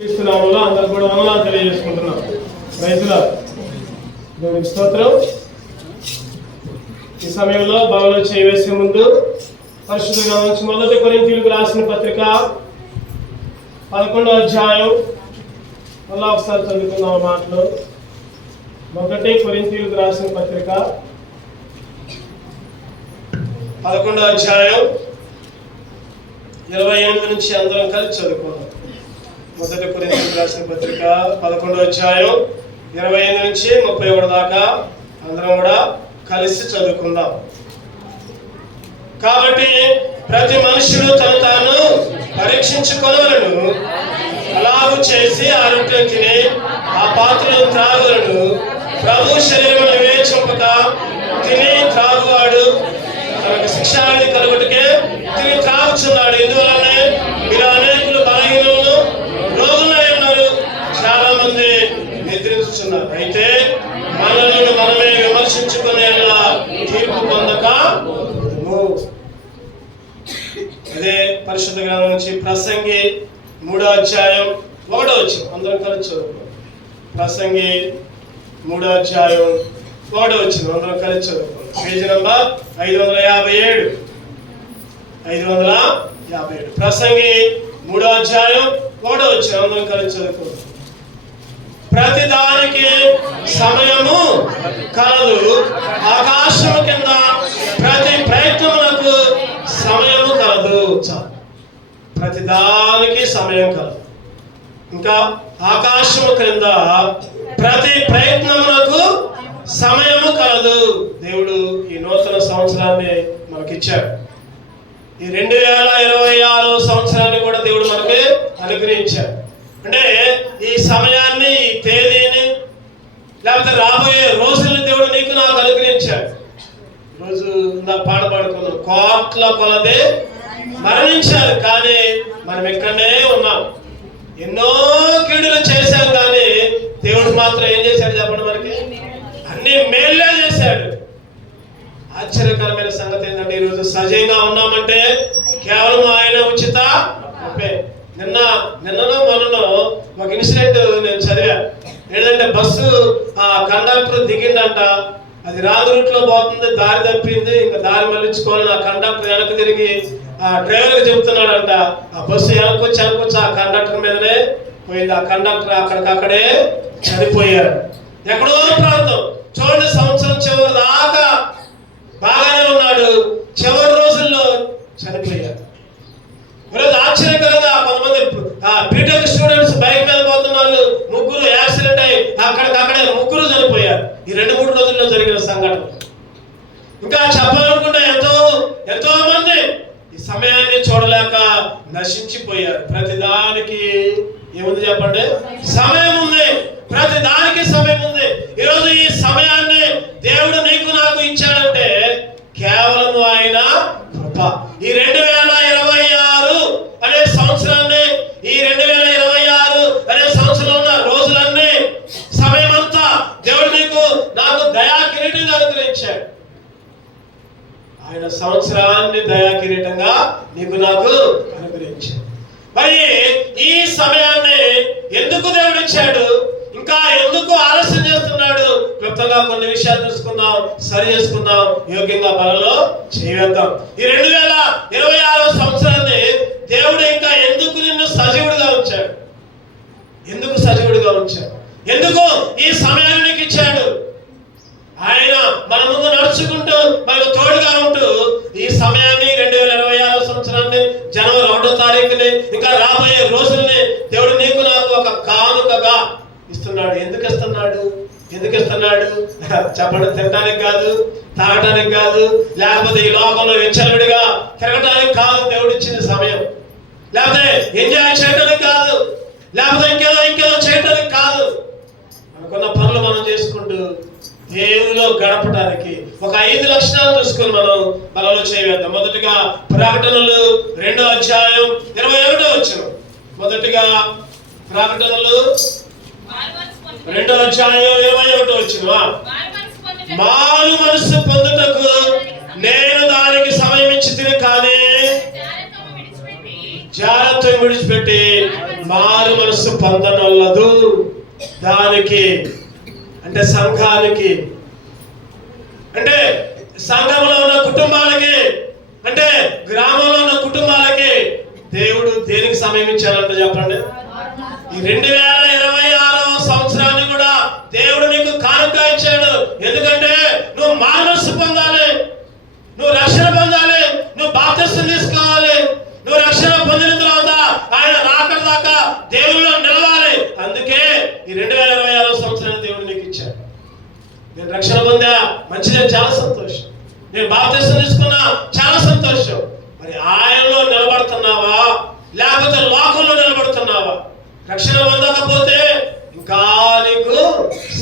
క్రీస్తునామములో అందరూ కూడా వందనాలు తెలియజేసుకుంటున్నాం. రైతుల దేవునికి స్తోత్రం. ఈ సమయంలో బలలో చేయవేసే ముందు పరిశుద్ధంగా నుంచి 1 కొరింథీయులకు రాసిన పత్రిక 11వ అధ్యాయం మళ్ళా ఒకసారి చదువుకుందాం. మాటలు 1 కొరింథీయులకు రాసిన పత్రిక 11వ అధ్యాయం 28 నుంచి అందరం కలిసి చదువుకుందాం. 1 కొరింథీయులకు రాసిన పత్రిక 11వ అధ్యాయం 28 నుంచి 31 దాకా అందరం కూడా కలిసి చదువుకుందాం. కాబట్టి ప్రతి మనుషుడు తను తాను పరీక్షించుకొనవలెను, అలాగూ చేసి ఆ రొట్టెను తిని ఆ పాత్రను త్రాగులను. ప్రభు శరీరమును వివేచింపక తిని త్రాగువాడు తనకు శిక్షావిధి కలుగుటకే తిని త్రాగుచున్నాడు. ఇందువలనే మీరు అనేకులు బలహీనులను రోగులై ఉన్నారు, చాలా మంది నిద్రించుచున్నారు. అయితే మనలను మనమే విమర్శించుకునేలా తీర్పు పొందక అదే పరిశుద్ధ గ్రంథం నుంచి ప్రసంగి 3వ అధ్యాయం 1వ వచనం అందరం కలిసి చదువుకోండి. ప్రసంగి 3వ అధ్యాయం 1వ వచనం అందరం కలిసి చదువుకోండి. Page number 557. ప్రసంగి 3వ అధ్యాయం 1వ వచనం అందరం కలిసి చదువుకోండి. ప్రతి దానికి సమయము కలదు, ఆకాశము కింద ప్రతి ప్రయత్నములకు సమయము కలదు. ప్రతి దానికి సమయం కలదు. ఇంకా ఆకాశము క్రింద ప్రతి ప్రయత్నములకు సమయము కలదు. దేవుడు ఈ నూతన సంవత్సరాన్ని మనకిచ్చాడు. ఈ 2026 సంవత్సరాన్ని కూడా దేవుడు మనకి అనుగ్రహించాడు. అంటే ఈ సమయాన్ని, ఈ తేదీని, లేకపోతే రాబోయే రోజుల్ని దేవుడు నీకు నాకు అనుగ్రహించాడు. ఈరోజు నా పాట పాడుకున్నాం, కోట్ల కొలదే మరణించారు, కానీ మనం ఇక్కడనే ఉన్నాం. ఎన్నో కీడులు చేశాం, కానీ దేవుడు మాత్రం ఏం చేశాడు చెప్పండి, మనకి అన్ని మేళ్ళే చేశాడు. ఆశ్చర్యకరమైన సంగతి ఏంటంటే ఈరోజు సజీవంగా ఉన్నామంటే కేవలం ఆయన ఉచిత కృపే. నిన్ననో మొన్ననో ఒక ఇన్సిడెంట్ నేను చదివా. ఏంటంటే బస్సు కండక్టర్ దిగిందంట, అది రాంగ్ రూట్ లో పోతుంది, దారి తప్పింది, ఇంకా దారి మళ్ళించుకోవాలని ఆ కండక్టర్ వెనక్కి తిరిగి ఆ డ్రైవర్కి చెబుతున్నాడంట. ఆ బస్సు వెనకొచ్చి ఆ కండక్టర్ మీదనే పోయింది. ఆ కండక్టర్ అక్కడికక్కడే చనిపోయాడు. ఎక్కడో ప్రాంతం చూడండి, సంవత్సరం చివరి దాకా బాగానే ఉన్నాడు, చివరి రోజుల్లో చనిపోయాడు. ఈరోజు ఆశ్చర్యకరంగా కొంతమంది బీటెక్ స్టూడెంట్స్ బైక్ మీద పోతున్నారు, 3 యాక్సిడెంట్ అయ్యి అక్కడికక్కడే 3 చనిపోయారు. ఈ 2-3 రోజుల్లో జరిగిన సంఘటన. ఇంకా చెప్పాలనుకుంటే ఎంతో మంది ఈ సమయాన్ని చూడలేక నశించిపోయారు. ప్రతిదానికి ఏముంది చెప్పండి, సమయం ఉంది. ప్రతి దానికి సమయం ఉంది. ఈరోజు ఈ సమయాన్ని దేవుడు నీకు నాకు ఇచ్చాడంటే కేవలం ఆయన కృప. ఈ 2026 అనే సంవత్సరాన్ని, ఈ 2026 అనే సంవత్సరంలో ఉన్న రోజులన్నీ, సమయం అంతా దేవుడు నీకు నాకు దయా కిరీటంగా అనుగ్రహించాడు. ఆయన సంవత్సరాన్ని దయా కిరీటంగా నీకు నాకు అనుగ్రహించాడు. మరి ఈ సమయాన్ని ఎందుకు దేవుడు ఇచ్చాడు, ఇంకా ఎందుకు ఆలస్యం చేస్తున్నాడు? క్లుప్తంగా కొన్ని విషయాలు తెలుసుకుందాం, సరి చేసుకుందాం, యోగ్యంగా బలలో చేయవేద్దాం. ఈ 2026 సంవత్సరాన్ని దేవుడు ఇంకా ఎందుకు నిన్ను సజీవుడిగా ఉంచాడు? ఎందుకు సజీవుడిగా ఉంచాడు? ఎందుకు ఈ సమయాన్ని నీకు ఇచ్చాడు? ఆయన మన ముందు నడుచుకుంటూ మనకు తోడుగా ఉంటూ ఈ సమయాన్ని 2026 సంవత్సరాన్ని జనవరి 1వ తారీఖుని, ఇంకా రాబోయే రోజుల్ని దేవుడు నీకు నాకు ఒక కానుకగా ఇస్తున్నాడు. ఎందుకు ఇస్తున్నాడు చెప్పడం, తినడానికి కాదు, తాగటానికి కాదు, లేకపోతే ఈ లోకంలో విచ్చలవిడిగా తిరగటానికి కాదు దేవుడు ఇచ్చిన సమయం, లేకపోతే ఎంజాయ్ చేయడానికి కాదు, లేకపోతే ఇంకేదో చేయటానికి కాదు. మనకున్న పనులు మనం చేసుకుంటూ దేవునిలో గడపడానికి ఒక 5 లక్షణాలు చూసుకొని మనం బలలో చేయవేద్దాం. మొదటిగా ప్రకటనలు 2వ అధ్యాయం 21వ వచనం. మొదటిగా ప్రకటనలు 2వ అధ్యాయం 21వ వచనం. మారు మనసు పొందుటకు నేను దానికి సమయం ఇచ్చి తిని, కానీ జాగ్రత్తగా విడిచిపెట్టి మారు మనసు పొందనొల్లదు. దానికి అంటే సంఘానికి, అంటే సంఘంలో ఉన్న కుటుంబాలకి, అంటే గ్రామంలో ఉన్న కుటుంబాలకి దేవుడు దేనికి సమయం ఇచ్చారంటే చెప్పండి? ఈ 2026వ సంవత్సరాన్ని కూడా దేవుడు నీకు కానుక ఇచ్చాడు. ఎందుకంటే నువ్వు మానసు పొందాలి, నువ్వు రక్షణ పొందాలి, నువ్వు బాప్తిస్మం తీసుకోవాలి. నువ్వు రక్షణ పొందిన తర్వాత ఆయన రాకడ దాకా దేవునిలో నిలవాలి. అందుకే ఈ 2026వ సంవత్సరాన్ని దేవుడు నీకు ఇచ్చాడు. నేను రక్షణ పొందా, మంచిదే, చాలా సంతోషం. నేను బాప్తిస్మం తీసుకున్నా, చాలా సంతోషం. మరి ఆయనలో నిలబడుతున్నావా లేకపోతే లోకంలో నిలబడుతున్నావా? రక్షణ పొందకపోతే ఇంకా నీకు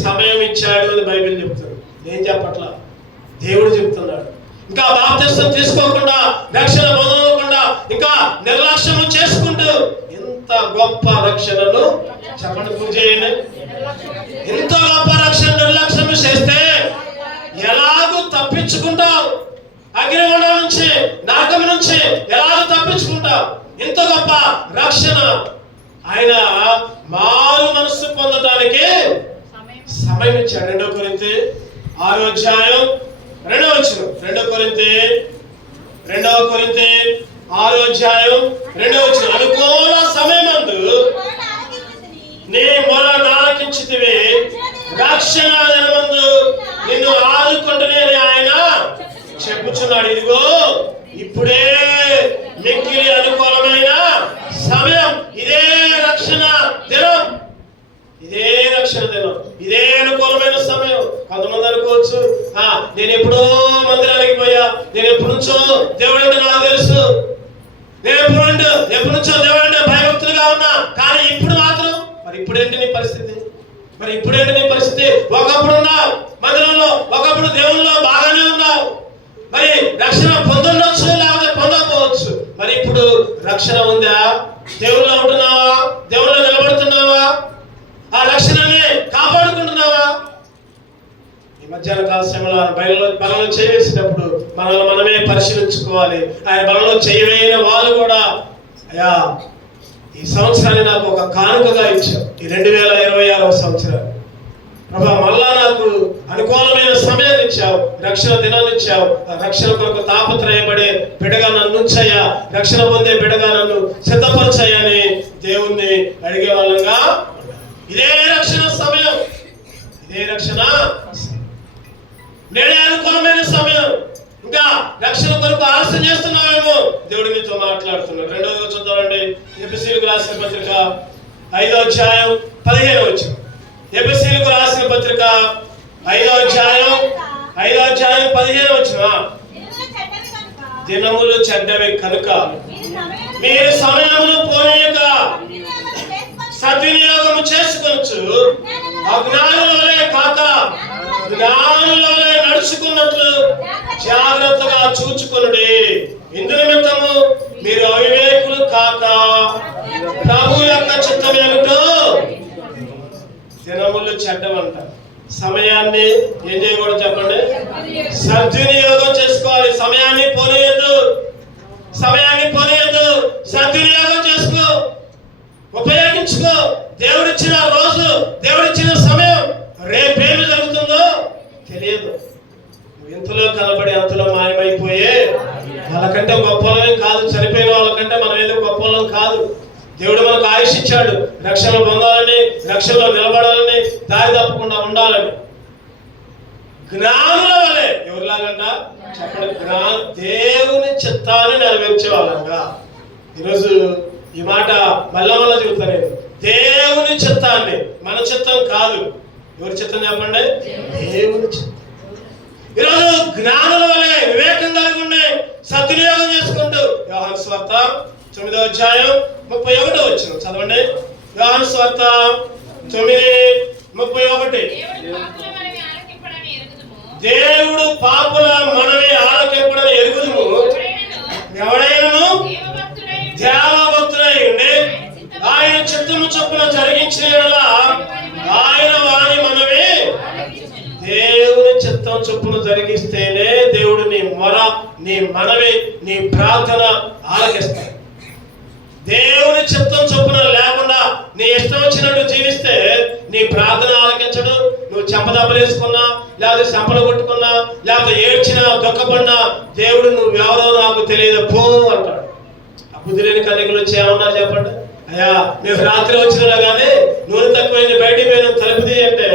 సమయం ఇచ్చాడు అని బైబిల్ చెప్తుంది. నేను చెప్పట్లా, దేవుడు చెప్తున్నాడు. ఇంకా బాప్తిస్మం తీసుకోకుండా, రక్షణ పొందకుండా ఇంకా నిర్లక్ష్యం చేసుకుంటూ ఎంత గొప్ప రక్షణను చెప్పండి, పూర్తి చేయండి. ఎంత గొప్ప రక్షణ నిర్లక్ష్యం చేస్తే ఎలాగూ తప్పించుకుంటావు? అగ్నిగుండం నుంచి, నరకం నుంచి ఎలాగో తప్పించుకుంటావు? ఇంత గొప్ప రక్షణ ఆయన మారు మనస్సు పొందడానికి సమయం ఇచ్చాడు. 2 కొరింథీ 6వ అధ్యాయం 2వ వచనం. 2 కొరింథీ 6వ అధ్యాయం 2వ వచనం. అనుకోని సమయమందు నీ మొర ఆలకించితివి, రక్షణ దినమందు నిన్ను ఆదుకుంటూనే ఆయన చెప్పుచున్నాడు. ఇదిగో ఇప్పుడే మిక్కిలి అనుకూలమైన సమయం, ఇదే రక్షణ దినం, ఇదే రక్షణ దినం, ఇదే అనుకూలమైన సమయం. కొంతమంది అనుకోవచ్చు, నేను ఎప్పుడో మందిరానికి పోయా, నేను ఎప్పటి నుంచో దేవుడు అంటే నాకు తెలుసు, నేను ఎప్పటి నుంచో దేవుడు అంటే భయభక్తులుగా ఉన్నా, కానీ ఇప్పుడు మాత్రం మరి ఇప్పుడేంటి నీ పరిస్థితి? మరి ఇప్పుడేంటి నీ పరిస్థితి? ఒకప్పుడు ఉన్నావు మందిరంలో, ఒకప్పుడు దేవుల్లో బాగానే ఉన్నావు, మరి రక్షణ పొందొచ్చు లేకపోతే పొందకపోవచ్చు. మరి ఇప్పుడు రక్షణ ఉందా? దేవుళ్ళో ఉంటున్నావా? దేవుళ్ళో నిలబడుతున్నావా? ఆ రక్షణని కాపాడుకుంటున్నావా? ఈ మధ్యాహ్న కాల సమయంలో బలంలో చేయవేసినప్పుడు మనల్ని మనమే పరిశీలించుకోవాలి. ఆయన బలంలో చేయవేయని వాళ్ళు కూడా, అయ్యా ఈ సంవత్సరాన్ని నాకు ఒక కానుకగా ఇచ్చావు, ఈ 2026వ సంవత్సరాన్ని ప్రభా, మళ్ళా నాకు అనుకూలమైన సమయాన్ని ఇచ్చావు, రక్షణ దినాన్ని ఇచ్చావు. ఆ రక్షణ కొరకు తాపత్రయపడే బిడ్డగా నన్ను ఉంచయ్యా, రక్షణ పొందే బిడ్డగా నన్ను సిద్ధపరచయ్యని దేవుణ్ణి అడిగే వాళ్ళంగా ఇదే రక్షణ సమయం, ఇదే రక్షణ నేడే అనుకూలమైన సమయం. ఇంకా రక్షణ కొరకు ఆలస్యం చేస్తున్నావేమో, దేవుడు నీతో మాట్లాడుతున్నాడు. 2వ చూద్దామండి. ఎఫెసీయులకు రాసిన పత్రిక 5వ అధ్యాయం 15వ వచనం. ఎఫెసీయులకు రాసిన పత్రిక 5వ అధ్యాయం 15వ వచనం. దినములు చెడ్డవి కనుక మీరు సమయమును పోనీయక సద్వినియోగము చేసుకొనొచ్చు, అజ్ఞానులవలే కాక జ్ఞానులవలే నడుచుకున్నట్లు జాగ్రత్తగా చూచుకొనుడి. ఇందు నిమిత్తము మీరు అవివేకులు కాక ప్రభు యొక్క చిత్తం ఏమిటో. దినములు చెడ్డవంట. సమయాన్ని ఏం చేయకూడదు చెప్పండి? సద్వినియోగం చేసుకోవాలి. సమయాన్ని పోనీయద్దు, సద్వినియోగం చేసుకో, ఉపయోగించుకో. దేవుడిచ్చిన రోజు, దేవుడిచ్చిన సమయం రేపేమి జరుగుతుందో తెలియదు. ఇంతలో కనబడి అంతలో మాయమైపోయే వాళ్ళకంటే గొప్పలం కాదు, చనిపోయిన వాళ్ళకంటే మనం ఏదో గొప్పలం కాదు. దేవుడు మనకు ఆయుష్ ఇచ్చాడు, రక్షణ పొందాలని, రక్షణలో నిలబడాలని, దారి తప్పకుండా ఉండాలని. జ్ఞానుల వలె, ఎవరిలాగంట చెప్పండి? దేవుని చిత్తాన్ని నెరవేర్చే వాళ్ళంగా. ఈరోజు ఈ మాట మళ్ళా చెబుతా నేను. దేవుని చిత్తాన్ని, మన చిత్తం కాదు. ఎవరి చిత్తం చెప్పండి? దేవుని చిత్తం. ఈరోజు జ్ఞానుల వలె వివేకం కలిగి ఉండి సద్వినియోగం చేసుకుంటూ, యోహాను సువార్త 9వ అధ్యాయం 31వ వచనం చదవండి. యోహాను సువార్త 9:31. దేవుడు పాపుల మనవి ఆలకింపుడని ఎరుగుదుము, ఎవడైనను దేవభక్తుడై ఉండి ఆయన చిత్తము చొప్పున జరిగించిన యెడల ఆయన వాని మనవి. దేవుని చిత్తం చొప్పున జరిగిస్తేనే దేవుడు నీ మొర, నీ మనవి, నీ ప్రార్థన ఆలకిస్తాడు. దేవుని చిత్తం చొప్పున లేకుండా నీ ఇష్టం వచ్చినట్టు జీవిస్తే నీ ప్రార్థన ఆలకించడు. నువ్వు చెంపదెబ్బలు వేసుకున్నా, లేకపోతే చెంపలు కొట్టుకున్నా, లేకపోతే ఏడ్చినా, దుఃఖపడినా దేవుడు నువ్వెవరో నాకు తెలియదు పో అంటాడు. ఆ బుద్ధి లేని కన్యకలు వచ్చి ఏమన్నారు చెప్పండి? అయ్యా మేము రాత్రి వచ్చినా కానీ నూనె తక్కువైంది బయటికి పోయిన తలుపుది అంటే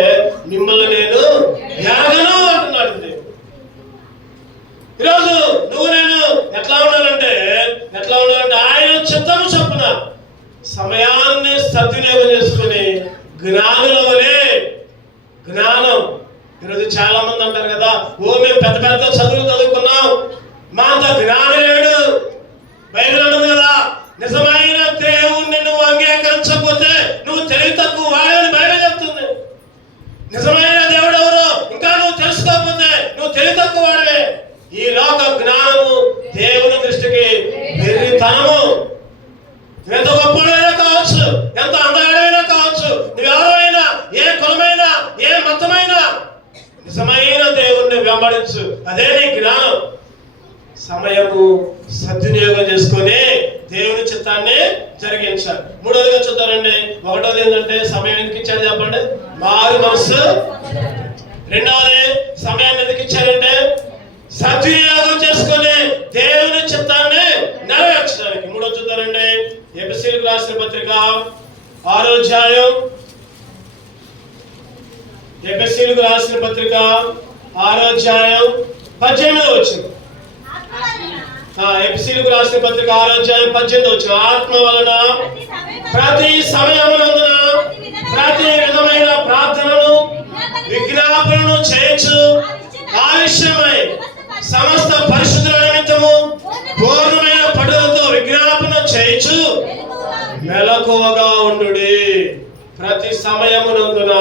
మిమ్మల్ని నేను ఎరగను అంటున్నాడు దేవుడు. ఈరోజు నువ్వు నేను ఎట్లా ఉండాలంటే ఆయన చిత్తము చొప్పున సమయాన్ని సద్వినియోగం చేసుకుని జ్ఞానుల వలె జ్ఞానం. ఈరోజు చాలా మంది అంటారు కదా, మేము పెద్ద పెద్ద చదువులు చదువుకున్నాం, మా అంత జ్ఞానం లేడు. బైబిల్ అంటుంది కదా, నిజమైన దేవుణ్ణి నువ్వు అంగీకరించకపోతే నువ్వు తెలివి తక్కువ వాడని బైబిల్ చెప్తుంది. నిజమైన దేవుడు ఎవరో ఇంకా నువ్వు తెలుసుకోకపోతే నువ్వు తెలివి తక్కువ వాడవే. ఈ లోక జ్ఞానము దేవుని దృష్టికి వెర్రితనము. ఎంత గొప్పడైనా కావచ్చు, ఎంత అందగాడైనా కావచ్చు, నువ్వెవరైనా, ఏ కులమైనా, ఏ మతమైనా, నిజమైన దేవుణ్ణి వెంబడించు, అదే నీ జ్ఞానం. సమయము సద్వినియోగం చేసుకుని దేవుని చిత్తాన్ని జరిగించాలి. మూడోదిగా చూద్దారండి. ఒకటోది ఏంటంటే సమయం ఎందుకు ఇచ్చాడు చెప్పండి? మారు మనసు. రెండవది సమయాన్ని ఎందుకు ఇచ్చారంటే సద్వినియోగం చేసుకుని దేవుని చిత్తాన్ని నెరవేర్చడానికి. మూడో చూద్దారండి. ఎఫెసీయులకు రాసిన పత్రిక 6వ అధ్యాయం, ఎఫెసీయులకు రాసిన పత్రిక 6వ అధ్యాయం 18వ వచనం. ఎఫెసీయులకు రాసిన పత్రిక 6వ అధ్యాయం 18వ వచనం. ఆత్మ వలన ప్రతి సమయమునందున ప్రతి విధమైన ప్రార్థనను విజ్ఞాపనను చేయొచ్చు ఆలస్యమై సమస్త పరిశుద్ధుల నిమిత్తము పూర్ణమైన పట్టుదలతో విజ్ఞాపన చేయొచ్చు మెలకువగా ఉండుడి. ప్రతి సమయమునందున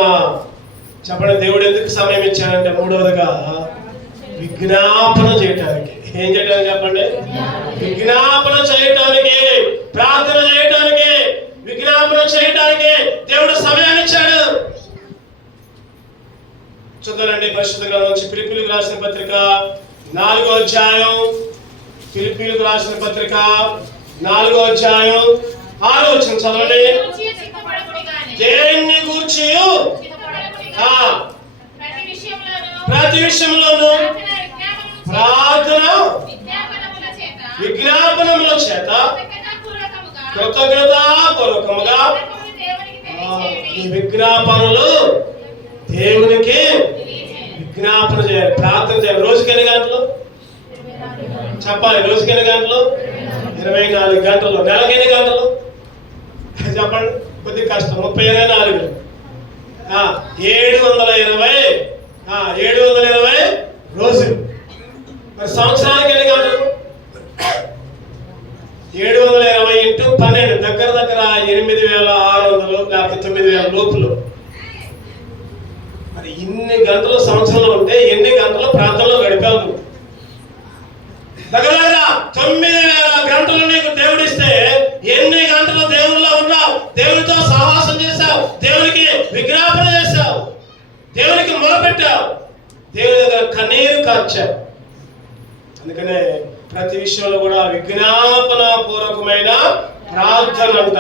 చెప్పండి. దేవుడు ఎందుకు సమయం ఇచ్చాడంటే మూడవదిగా విజ్ఞాపన చేయటానికి. ఏం చేయడానికి చెప్పండి? విజ్ఞాపన చేయటానికి, ప్రార్థన చేయటానికి, విజ్ఞాపన చేయటానికి దేవుడు సమయాన్ని ఇచ్చాడు. చూద్దారండి పరిశుద్ధ గ్రంథం నుంచి ఫిలిప్పీయులకు రాసిన పత్రిక 4వ అధ్యాయం, ఫిలిప్పీయులకు రాసిన పత్రిక 4వ అధ్యాయం 6వ వచనం చదవండి. దేన్ని గూర్చి ప్రతి విషయంలోనూ ప్రార్థన విజ్ఞాపనముల చేత కృతజ్ఞతాపూర్వకముగా ఈ విజ్ఞాపనలు దేవునికి విజ్ఞాపన చేయాలి, ప్రార్థన చేయాలి. రోజుకి ఎన్ని గంటలు చెప్పాలి? రోజుకి ఎన్ని గంటలు? 24 గంటలు. నెలకి ఎన్ని గంటలు చెప్పండి? కొద్ది కష్టం. 34 720 రోజులు. మరి సంవత్సరానికి ఎన్ని గంటలు? 720 ఇంటూ 12 దగ్గర 8600 లేకపోతే 9000 లోపులు. మరి ఇన్ని గంటలు సంవత్సరంలో ఉంటే ఎన్ని గంటలు ప్రార్థనలో గడిపావు? దగ్గర 9000 గంటలు నీకు దేవుడిస్తే ఎన్ని గంటలు దేవుల్లో ఉన్నావు? దేవునితో సహవాసం చేశావు, దేవునికి విజ్ఞాపన చేశావు, దేవునికి మొరపెట్టావు, దేవుని దగ్గర కన్నీరు కార్చావు. అందుకనే ప్రతి విషయంలో కూడా విజ్ఞాపన పూర్వకమైన ప్రార్థన అంట.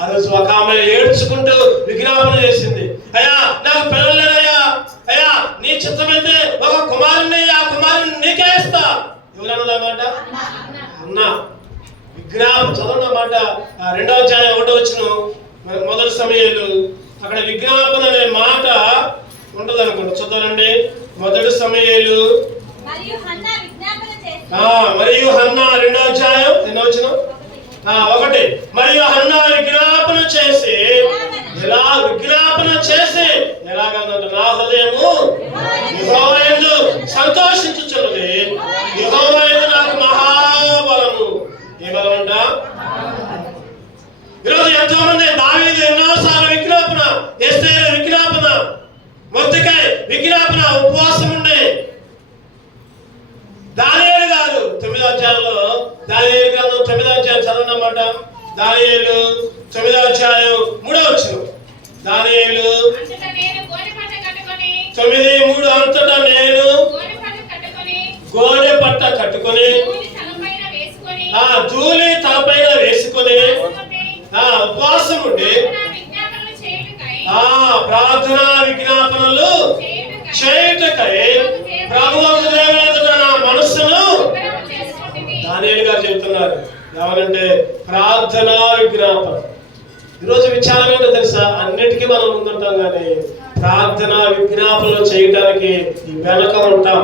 ఆ రోజు ఒక ఆమె ఏడ్చుకుంటూ విజ్ఞాపన చేసింది. అయ్యా నాకు పిల్లలు లేరయ్యా, అయ్యా నీ చిత్తమైతే ఒక కుమారుని, ఆ కుమారుని నీకే ఇస్తా. ఎవరన్నదన్నమాట? అన్న విజ్ఞాపన. చదవండి అన్నమాట. 2వ అధ్యాయం 1వ వచనం, మొదటి సమయాలు. అక్కడ విజ్ఞాపన అనే మాట ఉంటది అనుకోండి. చూద్దానండి. మొదటి సమయాలు మరియు హన్నా 2వ అధ్యాయం 8వ వచనం 1. మరియు హన్నా విజ్ఞాపన చేసి ఎలాగంటే నా హృదయము యెహోవా యందు సంతోషించుచున్నది, యెహోవా యందు నాకు మహాబలము. ఏ బలం అంట? ఈరోజు ఎంతో మంది దావీదు ఎన్నోసార్లు విజ్ఞాపన, ఎస్తేరు విజ్ఞాపన, మొర్దెకై విజ్ఞాపన, ఉపవాసం ఉండే. దానియేలు గారు 9వ అధ్యాయంలో, దానియేలు గ్రంథం 9వ అధ్యాయం చదవనమాట. దానియేలు 9వ అధ్యాయం 3వ వచనం. దానియేలు 9:3 అంతటా నేను గోనె పట్ట కట్టుకొని ధూళి తలపైన వేసుకొని ఉపవాసం ఉండి ప్రార్థనా విజ్ఞాపనలు చేయుటకై ప్రభువు దేవుని ఎదుట నా మనస్సును దానియేలు గారు చెబుతున్నారు. ఏమనంటే ప్రార్థనా విజ్ఞాపన. ఈరోజు విచారం ఏంటో తెలుసా? అన్నిటికీ మనం ముందుంటాం, కానీ ప్రార్థనా విజ్ఞాపనలు చేయడానికి వెనక ఉంటాం.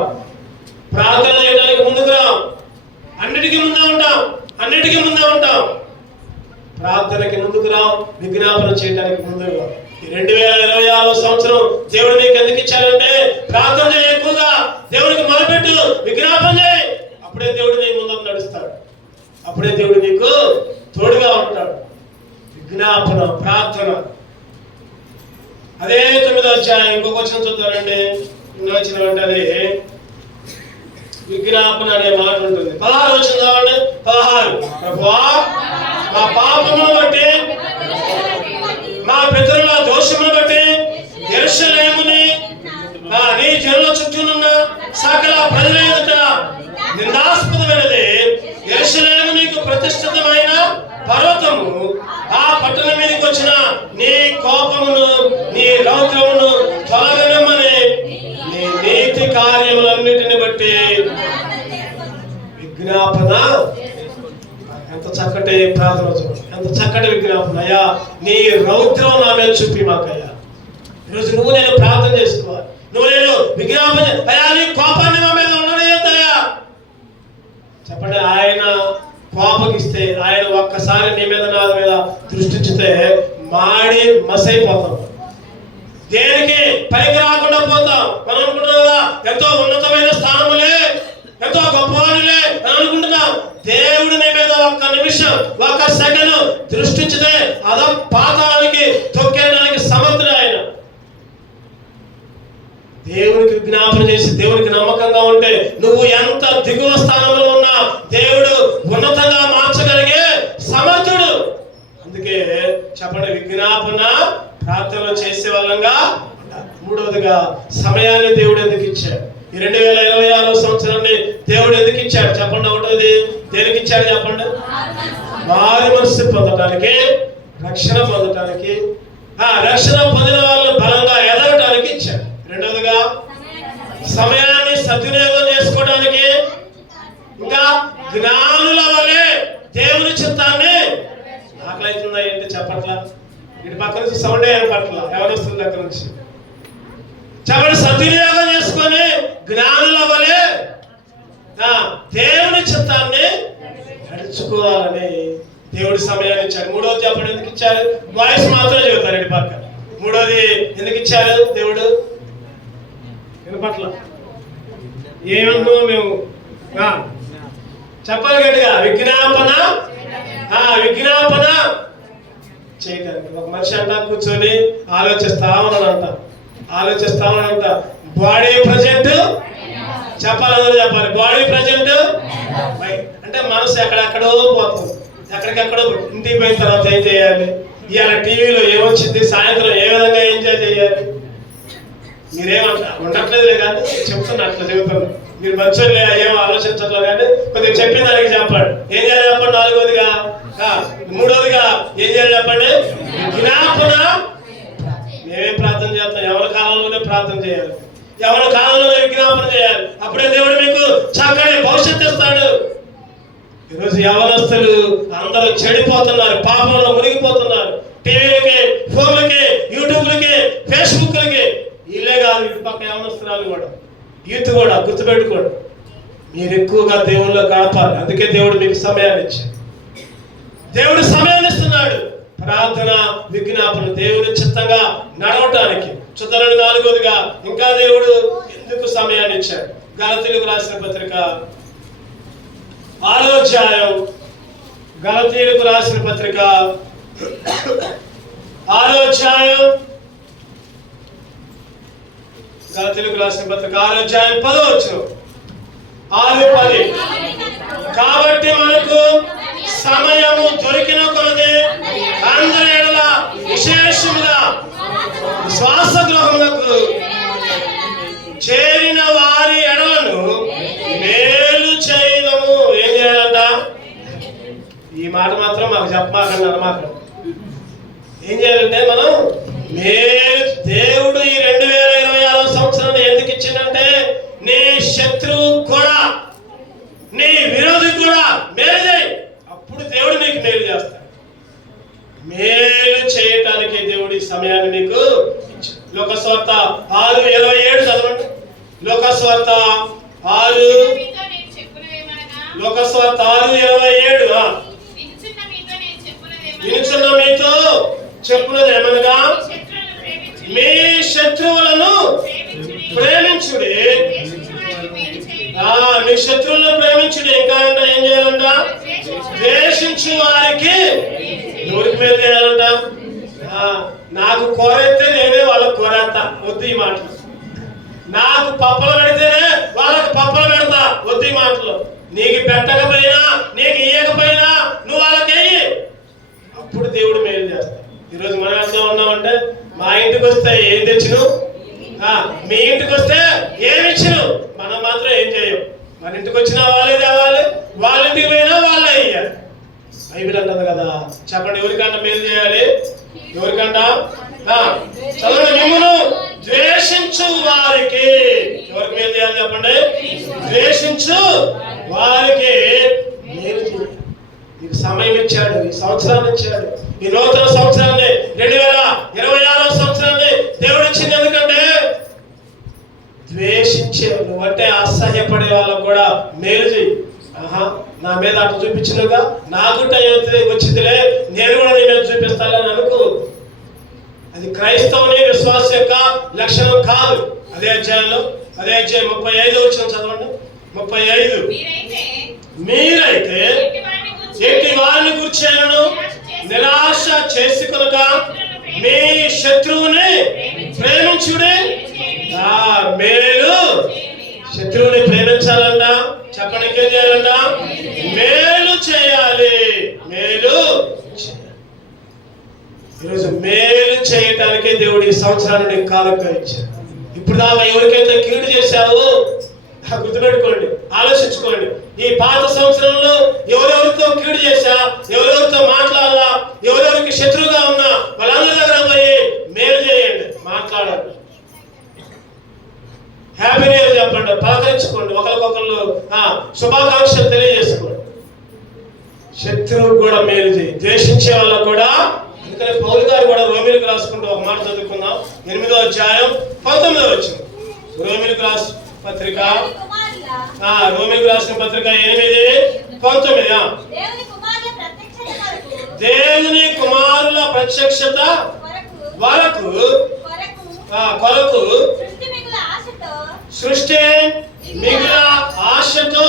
ప్రార్థన చేయడానికి ముందుకు రాం. అన్నిటికీ ముందే ఉంటాం. ప్రార్థనకి ముందుకు రాం, విజ్ఞాపన చేయడానికి ముందుగా. 2026 సంవత్సరం దేవుడు నీకు ఎందుకు ఇచ్చాడంటే ప్రార్థన చేయి, ఎక్కువగా దేవునికి మొదలుపెట్టు, విజ్ఞాపన చేయి. అప్పుడే దేవుడు నీ ముందు నడుస్తాడు, అప్పుడే దేవుడు నీకు తోడుగా ఉంటాడు. విజ్ఞాపన, ప్రార్థన. అదే 9వ అధ్యాయం ఇంకొక వచనం చూద్దామండి. వచ్చిన అంటే అది విజ్ఞాపన అనే మాట ఉంటుంది. 16 వచ్చిందామండి. 16 ప్రభువా మా పాపమును బట్టి మా పితరుల దోషమును బట్టి యెరూషలేముని నీ జనుల చుట్టూనున్న సకల ప్రజల ఎదుట నిందాస్పదమైనది. యెరూషలేము నీకు ప్రతిష్ఠితమైన పర్వతము. ఆ పట్టణం మీదకి వచ్చిన నీ కోపమును నీ రౌద్రమును తొలగనమని నీ నీతి కార్యములన్నిటిని బట్టి విజ్ఞాపన. ఎంత చక్కటి ప్రార్థన, ఎంత చక్కటి విజ్ఞాపన. అయ్యా నీ రౌద్రం నా మీద చూపి మాకయ్యా. ఈరోజు నువ్వు నేను ప్రార్థన చేసుకోవాలి, నువ్వు నేను విజ్ఞాపన. అయ్యా నీ కోపాన్ని మా మీద ఉండనియ్యొద్దయ్యా. చెప్పండి, ఆయన కోపగిస్తే, ఆయన ఒక్కసారి నీ మీద నా మీద దృష్టించితే మాడి మసైపోతాం, దేనికి పైకి రాకుండా పోతాం. మనం అనుకుంటున్నాం కదా ఎంతో ఉన్నతమైన స్థానములే, ఎంతో గొప్పవాళ్ళులే అని అనుకుంటున్నాం. దేవుడు నీ మీద ఒక్క నిమిషం, ఒక్క సెకండ్ దృష్టించితే అదం పాతానికి తొక్కేయడానికి సమర్థుడు ఆయన. దేవునికి విజ్ఞాపన చేసి దేవునికి నమ్మకంగా ఉంటే నువ్వు ఎంత దిగువ స్థానంలో ఉన్నా దేవుడు ఉన్నతంగా మార్చగలిగే సమర్థుడు. అందుకే చెప్పండి, విజ్ఞాపన ప్రార్థనలు చేసే వాళ్ళంగా. 3వదిగా సమయాన్ని దేవుడు ఎందుకు ఇచ్చాడు? ఈ 2026 సంవత్సరాన్ని దేవుడు ఎందుకు ఇచ్చాడు చెప్పండి? 1వది దేనికి ఇచ్చాడు చెప్పండి? మారు మనసు పొందటానికి, రక్షణ పొందటానికి, రక్షణ పొందిన వాళ్ళు బలంగా ఎదగటానికి ఇచ్చాడు. 2వదిగా సమయాన్ని సద్వినియోగం చేసుకోవడానికి, ఇంకా జ్ఞానుల వలె దేవుని చిత్తాన్ని. ఆకలితుందా ఏంటి చెప్పట్లా? ఇటు పక్క నుంచి సౌండ్ ఏర్పట్ల ఎవరు వస్తుంది దగ్గర నుంచి చెప్పండి. సద్వినియోగం చేసుకొని జ్ఞానుల వలె దేవుని చిత్తాన్ని నడుచుకోవాలని దేవుడి సమయాన్ని ఇచ్చాడు. 3వది చెప్పండి ఎందుకు ఇచ్చారు? వాయిస్ మాత్రం చెబుతారు ఇటు పక్క. 3వది ఎందుకు ఇచ్చారు దేవుడు? వినపట్ల ఏమన్నా మేము చెప్పాలి గట్టిగా. విజ్ఞాపన చేయడానికి. ఒక మనిషి అంట కూర్చొని ఆలోచిస్తామనంట. బాడీ ప్రజెంట్ చెప్పాలి, అందరూ చెప్పాలి. బాడీ ప్రజెంట్ అంటే మనసు ఎక్కడెక్కడో పోతుంది, ఎక్కడికెక్కడో. ఇంటికి పోయిన తర్వాత ఏం చేయాలి? ఇవాళ టీవీలో ఏమొచ్చింది, సాయంత్రం ఏ విధంగా ఎంజాయ్ చేయాలి? మీరేమంటారు? ఉండట్లేదులే కానీ చెప్తున్నా, అట్లా చెబుతున్నా. మీరు మంచోళ్ళే, ఏమో ఆలోచించట్లేదు కానీ కొద్దిగా చెప్పిన దానికి చెప్పండి. ఏం చేయాలి చెప్పండి? 4వదిగా 3వదిగా ఏం చేయాలి చెప్పండి? విజ్ఞాపన. మేమేం ప్రార్థన చేస్తాం? ఎవరి కాలంలోనే ప్రార్థన చేయాలి, ఎవరి కాలంలోనే విజ్ఞాపన చేయాలి. అప్పుడే దేవుడు మీకు చక్కటి భవిష్యత్తు ఇస్తాడు. ఈరోజు యవనస్తులు అందరూ చెడిపోతున్నారు, పాపంలో మునిగిపోతున్నారు. టీవీలకి, ఫోన్లకి, యూట్యూబ్లకి, ఫేస్బుక్లకి. ఇల్లే కాదు, ఇటు పక్క యవనస్తురాలు కూడా, యూత్ కూడా. గుర్తుపెట్టుకోండి, మీరు ఎక్కువగా దేవుళ్ళో గడపాలి. అందుకే దేవుడు మీకు సమయాన్ని ఇచ్చాడు. దేవుడు సమయాన్ని ఇస్తున్నాడు. ప్రార్థన, విజ్ఞాపన దేవుని చిత్తంగా నడవటానికి. చూద్దాం 4వదిగా ఇంకా దేవుడు ఎందుకు సమయాన్ని ఇచ్చాడు? గలతీయులకు రాసిన పత్రిక 6వ అధ్యాయం. గలతీయులకు రాసిన పత్రిక 6వ అధ్యాయం. గలతీయులకు రాసిన పత్రిక 6వ అధ్యాయం 10వ వచనం. 6:10. కాబట్టి మనకు సమయము దొరికిన కొలది అందరి ఎడల విశేషముగా శ్వాస గృహములకు చేరిన వారి ఎడలను మేలు చేయదము. ఏం చేయాలంట? మాట మాత్రం మాకు చెప్పమాకండి అనమాట. ఏం చేయాలంటే మనం దేవుడు ఈ 2026 సంవత్సరాన్ని ఎందుకు ఇచ్చిందంటే నీ శత్రువు కూడా నీ విరోధి కూడా మేలు చేయి, అప్పుడు దేవుడు నీకు మేలు చేస్తాడు. మేలు చేయటానికి దేవుడి సమయాన్ని నీకు ఇచ్చాడు. లోకస్వార్త 6:27 చదవండి. లోకస్వార్త 6:27 వినుచున్న మీతో చెప్పున్నది ఏమనగా మీ శత్రువులను ప్రేమించుడి. మీ శత్రువులను ప్రేమించుడి. ఇంకా ఏం చేయాలంట? ద్వేషించు వారికి ఎవరికి మేలు చేయాలంట? నాకు కోరైతే నేనే వాళ్ళకు కోరేస్తా, వద్దు ఈ మాటలు. నాకు పప్పలు పెడితేనే వాళ్ళకి పప్పలు పెడతా, వద్దు ఈ మాటలు. నీకు పెట్టకపోయినా నీకు ఇయ్యకపోయినా నువ్వు వాళ్ళకి వెయ్యి, అప్పుడు దేవుడు మేలు చేస్తాడు. ఈరోజు మనం ఎట్లా ఉన్నామంటే మా ఇంటికి వస్తే ఏం తెచ్చిను, మీ ఇంటికి వస్తే ఏమి ఇచ్చిను, మనం మాత్రం ఏం చేయం. మన ఇంటికి వచ్చినా వాళ్ళే తేవాలి, వాళ్ళ ఇంటికి పోయినా వాళ్ళే ఇయ్యాలి. బైబిల్ అంటుంది కదా, చెప్పండి ఎవరికంట మేలు చేయాలి? ఎవరికంట? చదవండి. మిమ్మును ద్వేషించు వారికి ఎవరికి మేలు చేయాలి చెప్పండి? ద్వేషించు వారికి మేలు చేయాలి. నీకు సమయం ఇచ్చాడు, ఈ సంవత్సరాన్ని ఇచ్చాడు, ఈ నూతన సంవత్సరాన్ని 2026 సంవత్సరాన్ని దేవుడు ఇచ్చింది. ఎందుకంటే ద్వేషించే నువ్వంటే అసహ్యపడే వాళ్ళకు కూడా మేలు చేయి. నా మీద అటు చూపించినగా నాకు వచ్చిందిలే, నేను కూడా నీ మీద చూపిస్తానని అనుకో. అది క్రైస్తవుని విశ్వాస యొక్క లక్షణం కాదు. అదే అధ్యాయం 35 చదవండి. 35 మీరైతే ఎట్టి వారిని గుర్చేయను నిరాశ చేసుకొనక మీ శత్రువుని ప్రేమించుడి. మేలు శత్రువుని ప్రేమించాలంట. చెప్పండి ఇంకేం చేయాలంట? మేలు చేయాలి. మేలు ఈరోజు మేలు చేయటానికే దేవుడు ఈ సంవత్సరాన్ని నీకు కాలంగా ఇచ్చాడు. ఇప్పుడు దాకా ఎవరికైతే కీడు చేశావో గుర్తుపెట్టుకోండి, ఆలోచించుకోండి. ఈ పాత సంవత్సరంలో ఎవరెవరితో కీడు చేశా, ఎవరెవరితో మాట్లాడాలా, ఎవరెవరికి శత్రువుగా ఉన్నా వాళ్ళందరి దగ్గర పోయి మేలు చేయండి, మాట్లాడాలి. హ్యాపీ న్యూ ఇయర్ చెప్పండి, పలకరించుకోండి, ఒకరికొకరు శుభాకాంక్షలు తెలియజేసుకోండి. శత్రువు కూడా మేలు చేయి, ద్వేషించే వాళ్ళకు కూడా. అందుకనే పౌలు గారు కూడా రోమిలకు రాసుకుంటూ ఒక మాట చదువుకుందాం. 8వ అధ్యాయం 19వ వచనం. రోమిలకు రాసిన పత్రిక 8:19. దేవుని కుమారుల ప్రత్యక్షత కొరకు సృష్టి మిగుల ఆశతో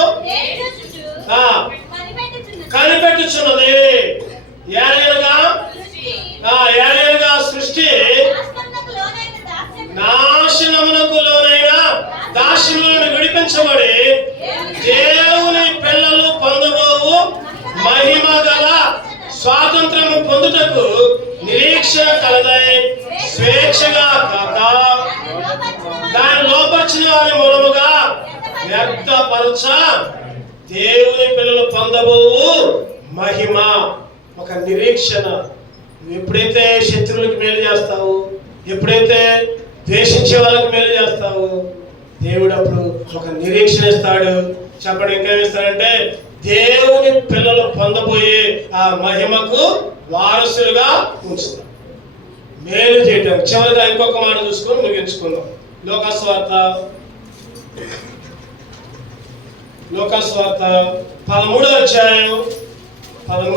కనిపెట్టుచున్నది. ఏలయనగా సృష్టి నాశనమునకు లోనైన దాస్యములను విడిపించబడి దేవుని పిల్లలు పొందబోవు మహిమ గల స్వాతంత్రము పొందుటకు నిరీక్షణ కలదై స్వేచ్ఛగా కాక దాని లోపర్చిన వారి మూలముగా వ్యర్థపరచ దేవుని పిల్లలు పొందబోవు మహిమ, ఒక నిరీక్షణ. నువ్వు ఎప్పుడైతే శత్రువులకు మేలు చేస్తావు, ఎప్పుడైతే ద్వేషించే వాళ్ళకి మేలు చేస్తావు, దేవుడు అప్పుడు ఒక నిరీక్షణ ఇస్తాడు. చెప్పండి ఇంకేమి ఇస్తాడంటే దేవుని పిల్లలు పొందబోయే ఆ మహిమకు వారసులుగా ఉంచుతాడు. మేలు చేయటం. చివరిగా ఇంకొక మాట చూసుకొని ముగించుకుందాం. లోకస్వార్త 13వ అధ్యాయం 8వ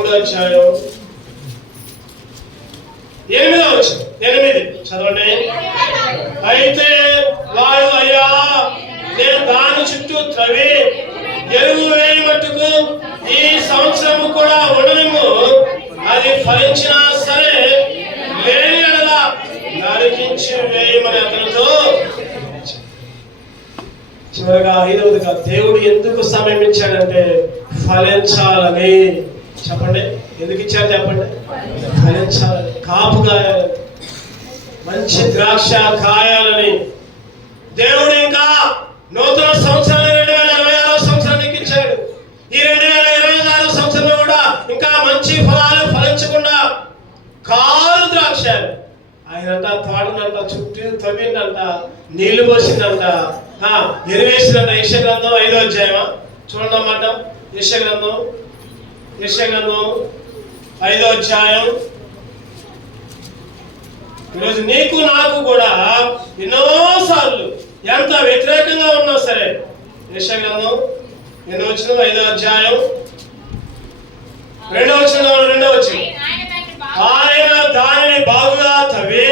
వచనం. 8 చదవండి. అయితే వాడు, అయ్యా నేను దాని చుట్టూ త్రవి ఎరువు వేయి మట్టుకు ఈ సంవత్సరము కూడా ఉండనిమ్ము, అది ఫలించినా సరే లేని ఎడల నరికించి వేయమని అతనితో. చివరిగా 5వదిగా దేవుడు ఎందుకు సమయం ఇచ్చాడంటే ఫలించాలని. చెప్పండి ఎందుకు ఇచ్చారు చెప్పండి? ఫలించాలని, కాపు కాయాలని, మంచి ద్రాక్ష కాయాలని. దేవుడు ఇంకా నూతన సంవత్సరాన్ని 2026 సంవత్సరానికి ఇచ్చాడు. ఈ 2026 సంవత్సరంలో కూడా ఇంకా మంచి ఆయనంట తోటనంట చుట్టూ తవ్విందంట, నీళ్లు పోసిందంట, ఎరువేసిందంట. యెషయా గ్రంథం 5వ అధ్యాయమా చూడండి అన్నమాట. యెషయా గ్రంథం 5వ అధ్యాయం. ఈరోజు నీకు నాకు కూడా ఎన్నోసార్లు ఎంత వ్యతిరేకంగా ఉన్నా సరే, యెషయా గ్రంథం ఎన్నో వచ్చిన 5వ అధ్యాయం 2వ వచనం, ఆయన దానిని బాగుగా తవ్వి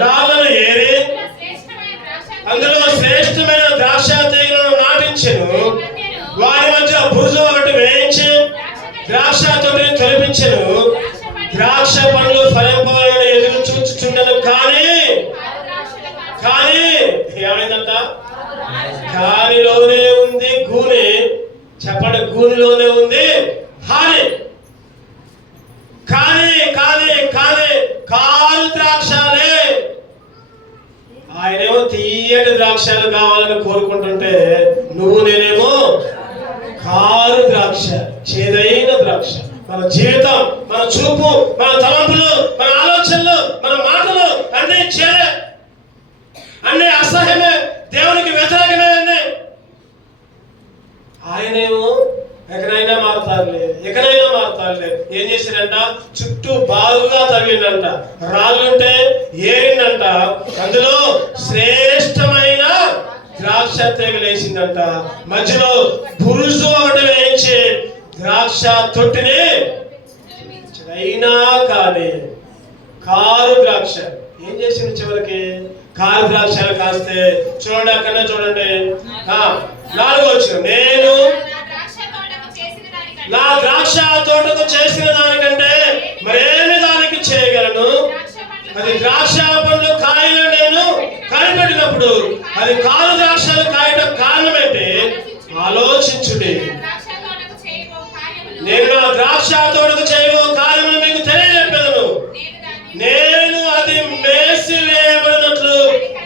రాళ్ళను ఏరి అందులో శ్రేష్టమైన ద్రాక్ష తీగలను నాటించెను. వారి మధ్య బురుజు ఒకటి వేయించి ద్రాక్ష తోటని తొలిపించెను. ద్రాక్ష పండ్లు ఫలింపవాలని ఎదురు చూచుచుండెను. కానీ ఏమైందంట? కానిలోనే ఉంది గూని. చెప్పండి, గూనిలోనే ఉంది హాని. కానీ కారు ద్రాక్షలే. ఆయనేమో తీయటి ద్రాక్షలు కావాలని కోరుకుంటుంటే, నువ్వు నేనేమో కారు ద్రాక్ష, చేదైన ద్రాక్ష. మన జీవితం, మన చూపు, మన తలంపులు, మన ఆలోచనలు, మన మాటలు అన్నీ చేదే, అన్నీ అసహ్యమే, దేవునికి వ్యతిరేకమే అన్నీ. ఆయనేమో ఎక్కడైనా మారుతారులే. ఏం చేశాడంట? చుట్టూ బాగుగా తవ్విండంట, రాళ్ళుంటే ఏరిందంట, అందులో శ్రేష్టమైన ద్రాక్ష తీగలు వేసిందంట. మధ్యలో బురుజు ఒకటి వేయించి ద్రాక్ష తొట్టిని అయినా కానీ కారు ద్రాక్ష ఏం చేసింది? చివరికి కారు ద్రాక్షలు కాస్తే చూడండి, అక్కడనే చూడండి 4వ వచనం, నేను నా ద్రాక్ష తోటకు చేసిన దానికంటే మరేమి దానికి చేయగలను? అది ద్రాక్ష పండ్లు కాయలు నేను కనిపెట్టినప్పుడు అది కారు ద్రాక్షలు కాయడం కారణం ఏంటి? ఆలోచించుడి. నేను నా ద్రాక్ష తోటకు చేయబో కార్యములు మీకు తెలియజెప్పేదను. నేను అది మేసి వేయబడినట్లు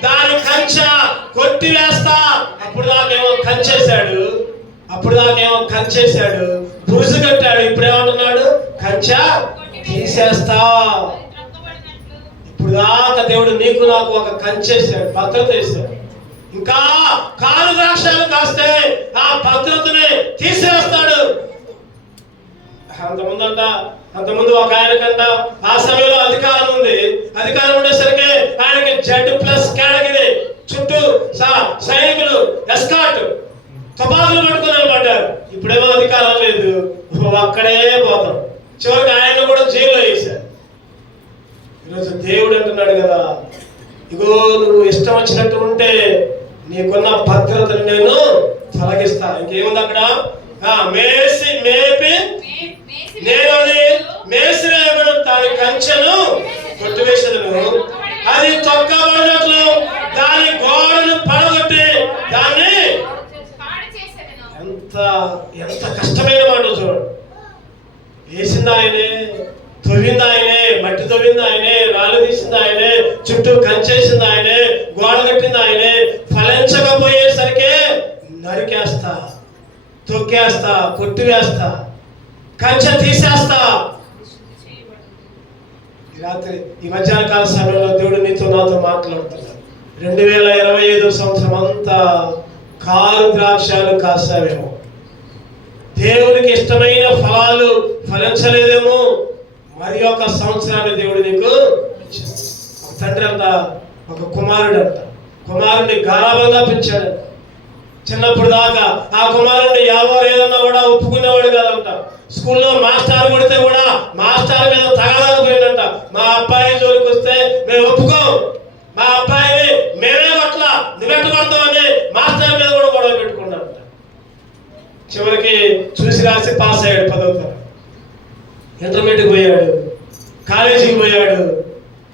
దాని కంచె కొట్టివేస్తా. అప్పుడు దాకేమో కంచేశాడు, బురుజు కట్టాడు. ఇప్పుడు ఏమంటున్నాడు? కంచె తీసేస్తా. ఇప్పుడు దాకా దేవుడు నీకు నాకు ఒక కంచేశాడు, భద్రత వేశాడు. ఇంకా కారు ద్రాక్షలు కాస్తే ఆ భద్రతని తీసేస్తాడు. అంతకుముందు ఒక ఆయనకంట ఆ సమయంలో అధికారం ఉంది. అధికారం ఉండేసరికి ఆయనకి Z+ కేటగిరీ, చుట్టూ సైనికులు ఎస్కాట్ తుపాకులు పట్టుకుని నిలబడ్డారు. ఇప్పుడేమో అధికారం లేదు, అక్కడే పోతాం. చివరికి ఆయన కూడా జైల్లో వేశారు. ఈరోజు దేవుడు అంటున్నాడు కదా, ఇగో నువ్వు ఇష్టం వచ్చినట్టు ఉంటే నీకున్న భద్రతను నేను తొలగిస్తా. ఇంకేముంది అక్కడ? మేపి నేను మేసి వేయబడిన దాని కంచెను కొట్టివేసేదను. అది తొక్కబడినట్లు దాని గోడను పడగొట్టి దాన్ని ఎంత కష్టమైన మాట చూడండి. వేసింది ఆయనే, తవ్వింది ఆయనే, మట్టి తవ్వింది ఆయనే, రాళ్ళు తీసింది ఆయనే, చుట్టూ కంచేసింది ఆయనే, గోడ కట్టింది ఆయనే. ఫలించకపోయేసరికి నరికేస్తా, తొక్కేస్తా, కొట్టివేస్తా, కంచె తీసేస్తా. రాత్రి ఈ మధ్యాహ్న కాల సమయంలో దేవుడు నీతో నాతో మాట్లాడుతున్నాడు. 2025 సంవత్సరం అంతా కారు ద్రాక్షలు కాసావేమో, దేవునికి ఇష్టమైన ఫలాలు ఫలించలేదేమో. మరి ఒక సంవత్సరాన్ని దేవుడు నీకు ఒక తండ్రి అంట, ఒక కుమారుడిని గారాబంగా పెంచాడంట. చిన్నప్పుడు దాకా ఆ కుమారుడిని ఎవరు ఏదన్నా కూడా ఒప్పుకునేవాడు కాదంట. స్కూల్లో మాస్టర్ కొడితే కూడా మాస్టర్ మీద తగలకపోయిందంట. మా అబ్బాయి జోలికి వస్తే మేము ఒప్పుకోం, మా అబ్బాయిని మేమే కొట్లా, నువ్వెట్ట కొడతామని మాస్టర్ మీద కూడా గొడవ పెట్టుకున్నాడంట. చివరికి చూసి రాసి పాస్ అయ్యాడు, 10వ తరగతి. ఇంటర్మీడియట్కి పోయాడు, కాలేజీకి పోయాడు.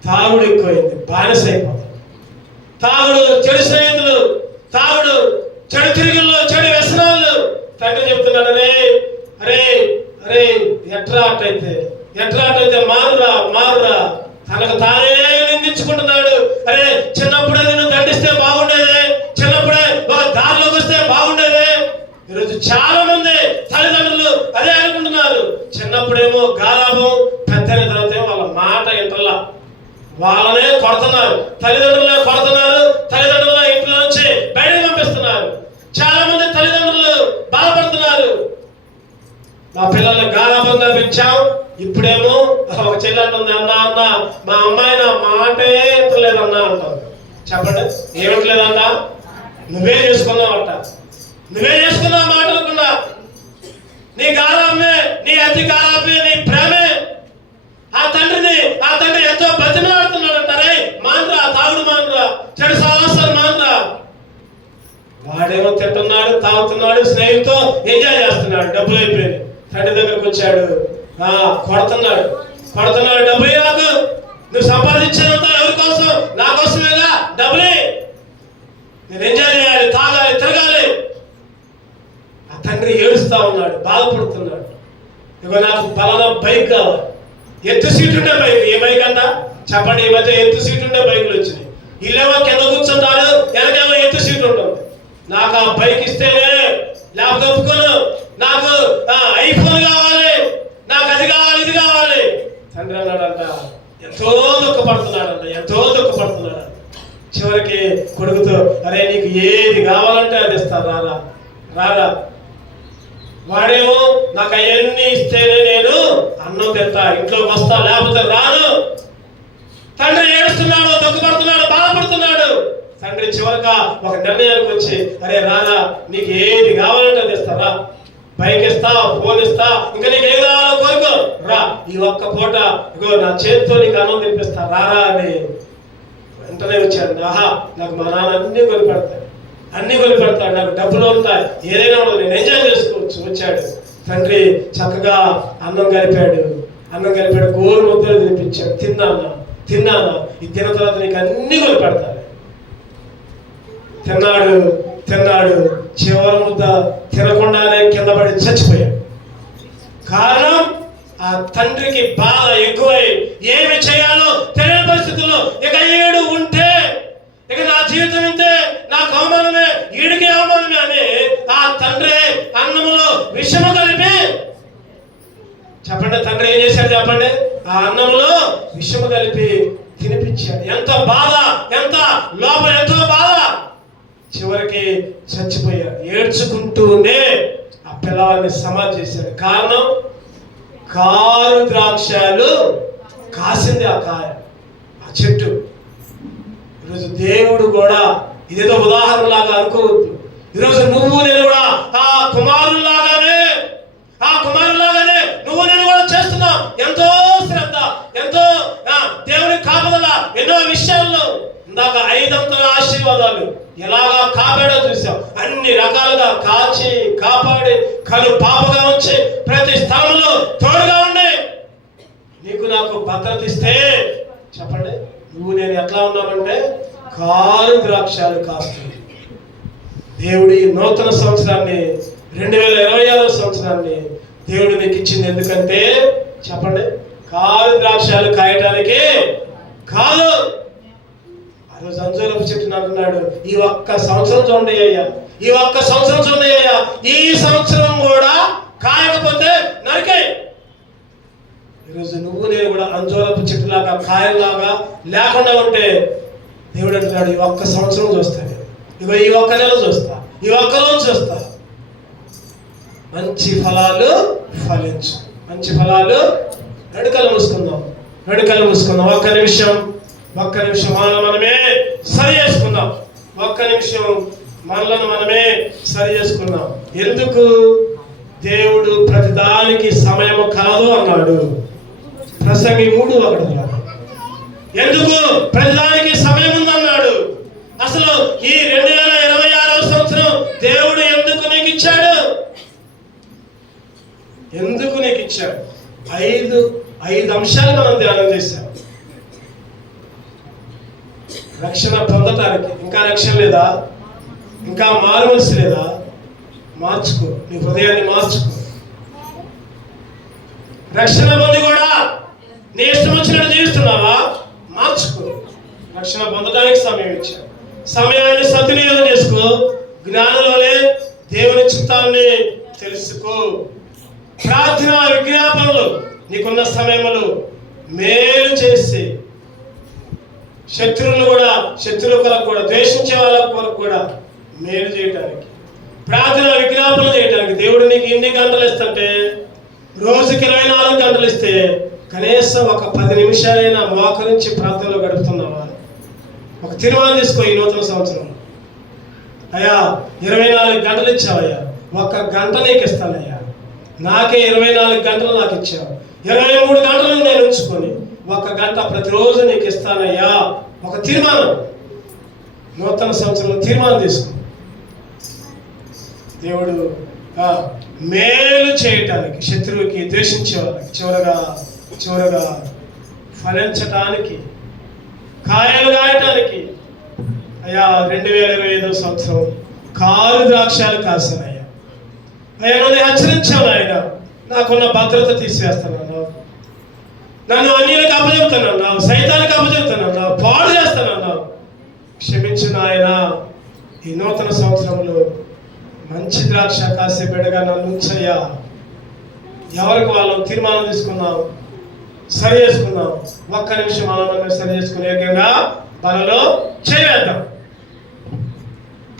తాగుడు ఎక్కువైంది, బానిస అయిపోతాడు. తాగుడు, చెడు స్నేహితులు, తాగుడు, చెడు తిరుగుళ్ళు, చెడు వ్యసనాలు. తండ్రి చెప్తున్నాడు, అరే ఎట్లా అట్టయితే మారురా. తనకు తానే నిందించుకుంటున్నాడు. అరే చిన్నప్పుడే నిన్ను దండిస్తే బాగుండేదే, చిన్నప్పుడే ఒక దారిలోకి వస్తే బాగుండేదే. ఈరోజు చాలా మంది తల్లిదండ్రులు అదే అనుకుంటున్నారు. చిన్నప్పుడేమో గారాబం, పెద్దైన తర్వాత వాళ్ళ మాట ఇంటల్లా, వాళ్ళనే కొడుతున్నారు, తల్లిదండ్రులనే కొడుతున్నారు, తల్లిదండ్రుల ఇంట్లో నుంచి బయటకు పంపిస్తున్నారు. చాలా మంది తల్లిదండ్రులు బాధపడుతున్నారు. మా పిల్లల్ని గారాబంగా పెంచాం, ఇప్పుడేమో ఒక చెల్లెంటుంది, అన్న మా అమ్మాయి నా మాటే ఎంతలేదన్నా అంటారు. చెప్పండి, ఏమిట్లేదన్నా? నువ్వే చేసుకున్నావంట, నువ్వే చేసుకున్నావు మాట్లాడకుండా. నీ గారాబే, నీ అతి గారాబే, నీ ప్రేమే ఆ తండ్రి ఎంతో బతిమలాడుతున్నాడు అంటారే. మాంద్రా, తాగుడు మాంద్రా, చెడు సావాసాలు మాంద్రా. వాడేమో తింటున్నాడు, తాగుతున్నాడు, స్నేహితుతో ఎంజాయ్ చేస్తున్నాడు, డబ్బులు అయిపోయింది. తండ్రి దగ్గరకు వచ్చాడు, కొడుతున్నాడు. డబ్బులు నాకు, నువ్వు సంపాదించినంత ఎవరి కోసం? నా కోసమేగా, డబ్బులే, నేను ఎంజాయ్ చేయాలి, తాగాలి, తిరగాలి. ఆ తండ్రి ఏడుస్తా ఉన్నాడు, బాధపడుతున్నాడు. ఇక నాకు పలానా బైక్ కావాలి, ఎత్తు సీట్ ఉండే బైక్. ఏ బైక్ అంట చెప్పండి? ఈ మధ్య ఎత్తు సీట్ ఉండే బైకులు వచ్చినాయి. ఇల్లేమో కింద కూర్చుంటారు, వెనకేమో ఎత్తు సీట్ ఉంటుంది. నాకు ఆ బైక్ ఇస్తేనే, లేకపోతే ఒప్పుకోను. నాకు ఐఫోన్ కావాలి, నాకు అది కావాలి, ఇది కావాలి. తండ్రి అన్నాడంట, ఎంతో దుఃఖపడుతున్నాడంట. చివరికి కొడుకుతో, అరే నీకు ఏది కావాలంటే అది ఇస్తా, రారా. వాడేమో నాకు అవన్నీ ఇస్తేనే నేను అన్నం తింటా, ఇంట్లోకి వస్తా, లేకపోతే రాను. తండ్రి ఏడుస్తున్నాడు, దుఃఖపడుతున్నాడు, బాధపడుతున్నాడు. తండ్రి చివరిగా ఒక నిర్ణయానికి వచ్చి, అరే రారా, నీకు ఏది కావాలంటే అది ఇస్తారా, బైక్ ఇస్తా, ఫోన్ ఇస్తా, ఇంకా నీకు ఏది కావాలో కోరుకో, రా, ఈ ఒక్క పూట ఇగో నా చేతితో నీకు అన్నం తినిపిస్తా, రారా అని వెంటనే వచ్చాడు. నాకు మా నాన్న అన్ని కొనిపెడతాడు, నాకు డబ్బులు ఉంటాయి, ఏదైనా ఉండదు, నేను ఎంజాయ్ చేసుకోవచ్చు. వచ్చాడు తండ్రి, చక్కగా అన్నం కలిపాడు, గోరు ముద్దలు తినిపించాడు. తిన్నానా, ఈ తిన్న తర్వాత నీకు అన్ని కొనిపెడతాడు. తిన్నాడు, చివరి ముద్ద తినకుండానే కింద పడి చచ్చిపోయాడు. కారణం, ఆ తండ్రికి బాధ ఎక్కువై ఏమి చేయాలో తెలియని పరిస్థితుల్లో, ఇక ఈడు ఉంటే ఇక నా జీవితం ఇంతే, నాకు అవమానమే, ఈడికి అవమానమే అని ఆ తండ్రి అన్నములో విషము కలిపి, చెప్పండి తండ్రి ఏం చేశాడు చెప్పండి? ఆ అన్నంలో విషము కలిపి తినిపించాడు. ఎంత బాధ, ఎంత లోపల ఎంతో బాధ. చివరికి చచ్చిపోయాడు. ఏడ్చుకుంటూనే ఆ పిల్లవాడిని సమాధి చేశాడు. కారణం, కారు ద్రాక్షలు కాసింది ఆ కాయ, ఆ చెట్టు. ఈరోజు దేవుడు కూడా ఇదేదో ఉదాహరణలాగా అనుకోవద్దు. ఈరోజు నువ్వు నేను కూడా ఆ కుమారులాగానే నువ్వు నేను కూడా చేస్తున్నాం. ఎంతో శ్రద్ధ, ఎంతో దేవుని కాపుదల ఎన్నో విషయాల్లో. ఇందాక 5 అంతల ఆశీర్వాదాలు ఎలాగా కాపాడో చూసాం. అన్ని రకాలుగా కాచి కాపాడి కను పాపగా ఉంచి ప్రతి స్థలంలో తోడుగా ఉండి నీకు నాకు భద్రత ఇస్తే, చెప్పండి నువ్వు నేను ఎట్లా ఉన్నామంటే కారు ద్రాక్షలు కాస్తుంది. దేవుడి నూతన సంవత్సరాన్ని, 2026వ సంవత్సరాన్ని దేవుడు నీకు ఇచ్చింది ఎందుకంటే, చెప్పండి కారు ద్రాక్షలు కాయటానికి కాదు. ఆ రోజు అంజూరపు చెట్టుని అంటున్నాడు, ఈ ఒక్క సంవత్సరం చూడండి అయ్యా, ఈ సంవత్సరం కూడా కాయకపోతే నరికే. ఈరోజు నువ్వు నేను కూడా అంజూరపు చెట్టులాగా, కాయలాగా లేకుండా ఉంటే దేవుడు అంటున్నాడు, ఈ ఒక్క సంవత్సరం చూస్తాడు, ఇగో ఈ ఒక్క నెల చూస్తా, ఈ ఒక్క రోజు చూస్తా, మంచి ఫలాలు ఫలించు. మంచి ఫలాలు. రెండు కళ్ళు మూసుకుందాం. ఒక్క నిమిషం మనమే సరి చేసుకుందాం. మనలను మనమే సరి చేసుకుందాం. ఎందుకు? దేవుడు ప్రతిదానికి సమయము కాదు అన్నాడు. ప్రసంగి 3:1. ఎందుకు ప్రతిదానికి సమయం ఉందన్నాడు? అసలు ఈ 2026వ సంవత్సరం దేవుడు ఎందుకు నీకు ఇచ్చాడు? 5 అంశాలు మనం ధ్యానం చేశాం. రక్షణ పొందటానికి. ఇంకా రక్షణ లేదా? ఇంకా మారు మనసు లేదా? మార్చుకో, నీ హృదయాన్ని మార్చుకో. రక్షణ పొంది కూడా నీ ఇష్టం వచ్చినట్టు జీవిస్తున్నావా? మార్చుకో. రక్షణ పొందడానికి సమయం ఇచ్చావు. సమయాన్ని సద్వినియోగం చేసుకో. జ్ఞానంలోనే దేవుని చిత్తాన్ని తెలుసుకో. ప్రార్థన విజ్ఞాపనలు నీకున్న సమయములు మేలు చేసి శత్రువులు కూడా, శత్రువులకు కూడా, ద్వేషించే వాళ్ళకు కూడా మేలు చేయటానికి, ప్రార్థన విజ్ఞాపన చేయడానికి. దేవుడు నీకు ఎన్ని గంటలు ఇస్తుంటే, రోజుకి 24 గంటలు ఇస్తే కనీసం ఒక 10 నిమిషాలైనా మోకరించి ప్రార్థనలో గడుపుతున్నావా? ఒక తీర్మానం తీసుకో ఈ నూతన సంవత్సరం. అయ్యా 24 గంటలు ఇచ్చావయ్యా, 1 గంట నీకు ఇస్తానయ్యా. నాకే 24 గంటలు నాకు ఇచ్చావు, 23 గంటలు నేను ఉంచుకొని 1 గంట ప్రతిరోజు నీకు ఇస్తానయ్యా. ఒక తీర్మానం, నూతన సంవత్సరంలో తీర్మానం తీసుకో. దేవుడు మేలు చేయటానికి, శత్రువుకి, ద్వేషించే వాళ్ళకి, చివరగా ఫలించటానికి, కాయలు కాయటానికి. అయ్యా 2025 సంవత్సరం కారు ద్రాక్షాలు కాసానయ్యా. అయ్యా నన్ను హెచ్చరించాను ఆయన, నాకున్న భద్రత తీసివేస్తానన్నావు, నన్ను అన్యులకు అప్పచెప్తానన్నావు, సైతానికి అప్పచెప్తానన్నావు, పాడు చేస్తానన్నావు. క్షమించు నాయన. ఈ నూతన సంవత్సరంలో మంచి ద్రాక్ష కాసే బిడ్డగా నన్ను ఉంచయ్యా. ఎవరికి వాళ్ళు తీర్మానం తీసుకున్నాం, సరి చేసుకున్నాం. 1 నిమిషం మనం సరి చేసుకునే ఏకంగా మనలో చేద్దాం.